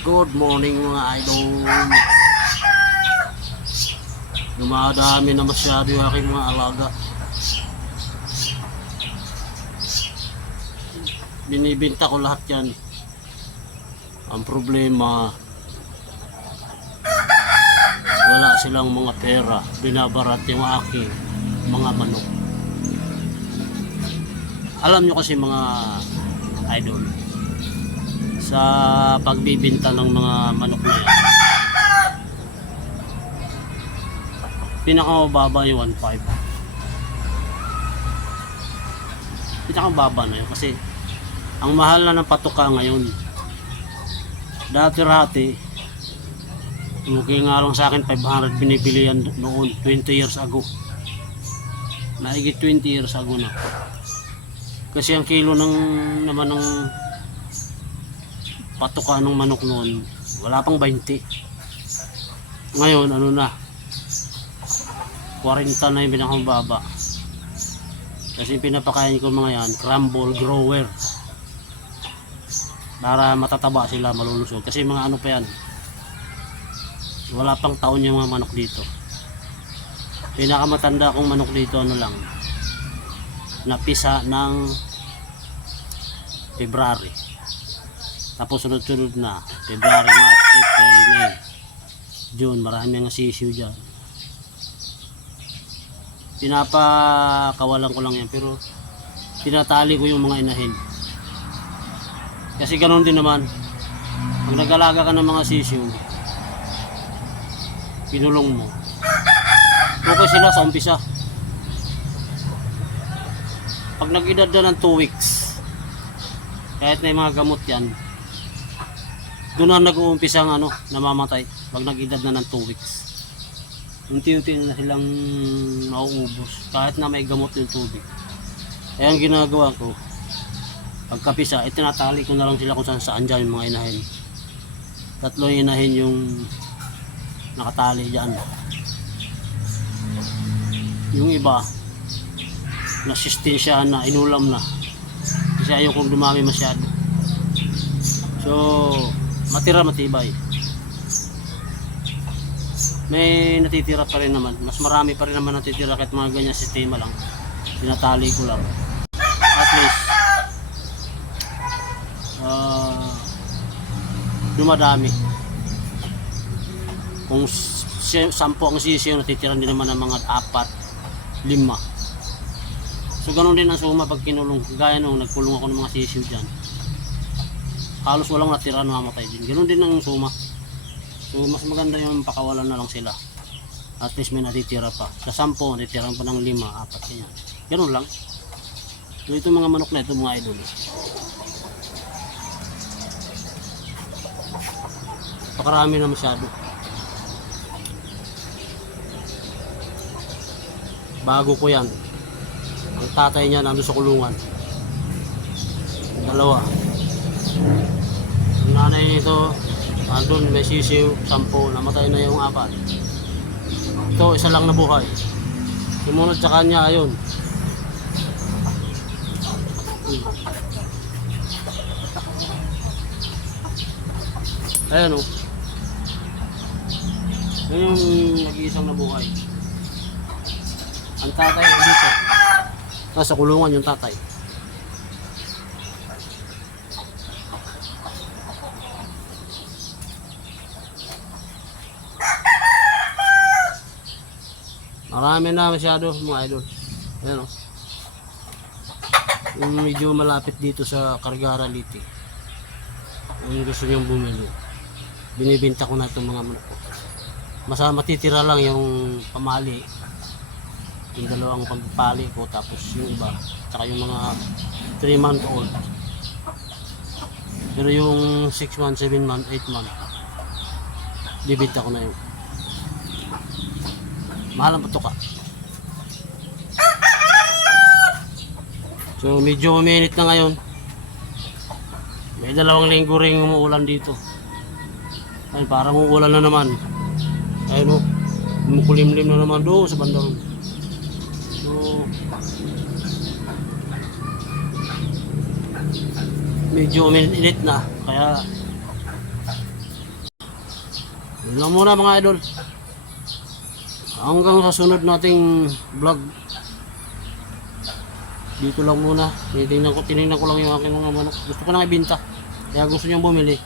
Good morning mga idol. Dumadami na masyado yung aking mga alaga. Binibinta ko lahat yan. Ang problema, wala silang mga pera. Binabarat yung aking mga manok. Alam nyo kasi mga idol, sa pagbibinta ng mga manok na yan. Pinakamababa yung 1.5. Pinakamababa na yun kasi ang mahal na ng patuka ngayon. Dati-rati, okay nga lang sa akin 500 binibili yan noon 20 years ago. Naigit 20 years ago na. Kasi ang kilo ng naman ng patuka ng manok noon, wala pang 20. Ngayon, ano na, 40 na yung pinakamababa. Kasi pinapakain ko mga yan, crumble grower. Para matataba sila, malulusog. Kasi mga ano pa yan, wala pang taon yung mga manok dito. Pinakamatanda kong manok dito, ano lang, napisa ng February. Tapos sunod-sunod na. February, March, April, May. June, marami ang sisiw dyan. Pinapakawalan ko lang yan. Pero tinatali ko yung mga inahin. Kasi ganun din naman. Pag nag-alaga ka ng mga sisiw, pinulong mo. Okay sila sa umpisa. Pag nag-edad na ng 2 weeks, kahit may mga gamot yan, doon na nag-uumpisa ang ano, namamatay pag nag-edad na ng 2 weeks. Unti-unti na silang nauubos kahit na may gamot yung tubig. Kaya ang ginagawa ko, pagkapisa, itinatali ko na lang sila kung saan saan dyan yung mga inahin. Tatlo inahin yung nakatali dyan. Yung iba, nasistensya na, inulam na. Kasi ayaw kong dumami masyado. So, matira matibay. May natitira pa rin naman. Mas marami pa rin naman natitira kahit mga ganyan sistema lang. Tinatali ko lang. At least, ah, dumadami. Kung sampo ang sisiyo, natitira din naman ng mga apat, lima. So ganun din ang suma pag kinulong. Gaya nung nagkulong ako ng mga sisiyo dyan. Halos walang natira na mamatay din. Ganun din ang suma. So mas maganda yung pakawalan na lang sila. At least may natitira pa. Sa sampo, natitira pa ng lima, apat, ganyan. Ganun lang. So ito mga manok na ito mga idol. Pakarami na masyado. Bago ko yan. Ang tatay niya nandun sa kulungan. Dalawa. Ang nanay nito, nandun may sisiw, sampo, namatay na yung apat. Ito, isa lang nabuhay. Sumunod sa kanya, ayun. Hmm. Ayan o. Yun yung nag-iisang nabuhay. Ang tatay nandito. Nasa kulungan yung tatay. Marami na masyado mga idol. Ayan o. Yung medyo malapit dito sa Kargara Liti. Yung gusto niyong bumili. Binibinta ko na itong mga manok. Masama matitira lang yung pamali. Yung dalawang pampali ko tapos yung iba. Tsaka yung mga 3 month old. Pero yung 6 month, 7 month, 8 month. Bibinta ko na yun. Mahal ang patuka. So medyo uminit na ngayon. May dalawang linggo ring umuulan dito. Ay parang uulan na naman. Ayun o. Kumukulimlim na naman doon sa bandang. So medyo uminit na kaya Yun lang muna mga idol. Hanggang sa sunod nating vlog. Dito lang muna. Titingnan ko, tinignan ko lang yung aking mga manok. Gusto ko na ibinta. Kaya gusto niyong bumili.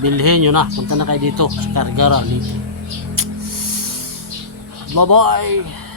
Bilhin nyo na. Punta na kayo dito sa Kargara. Bye bye.